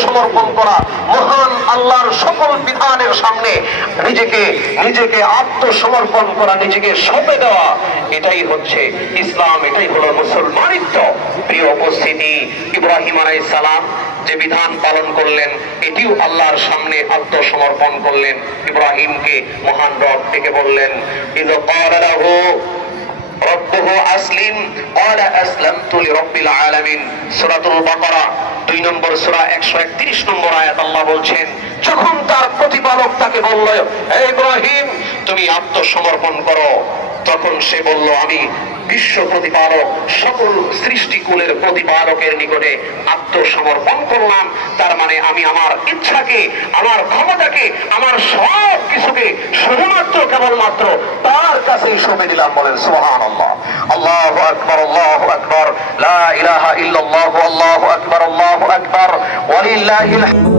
আত্মসমর্পণ করা মহান আল্লাহর সকল বিধানের সামনে নিজেকে নিজেকে আত্মসমর্পণ করা, নিজেকে সঁপে দেওয়া, এটাই হচ্ছে ইসলাম, এটাই হলো মুসলমানিত্ব। প্রিয় উপস্থিতি, ইব্রাহিম আলাইহিস সালাম যে বিধান পালন করলেন, এটিও আল্লাহর সামনে আত্মসমর্পণ করলেন। ইব্রাহিমকে মহান রব ডেকে বললেন ইদ আসলিম ক্বালা আসলামতু লিরাব্বিল আলামিন সূরাতুল দুই নম্বর সূরা 131 নম্বর আয়াত আল্লাহ বলছেন, যখন তার প্রতিপালক তাকে বলল ইব্রাহিম, তুমি আত্মসমর্পণ করো। তখন সে বলল, আমি বিশ্ব প্রতিপালক, সকল সৃষ্টিকুলের প্রতিপালকের নিকটে আত্মসমর্পণ করলাম। তার মানে আমি আমার ইচ্ছাকে, আমার ক্ষমতাকে, আমার সব কিছুকে শুধুমাত্র কেবলমাত্র কাছেই সঁপে দিলাম বলেন সোহান আল্লাহ আল্লাহ আকবর আল্লাহ আকবর। লা ইলাহা ইল্লাল্লাহু, আল্লাহু আকবর আল্লাহু আকবর। ওয়ালিল্লাহিল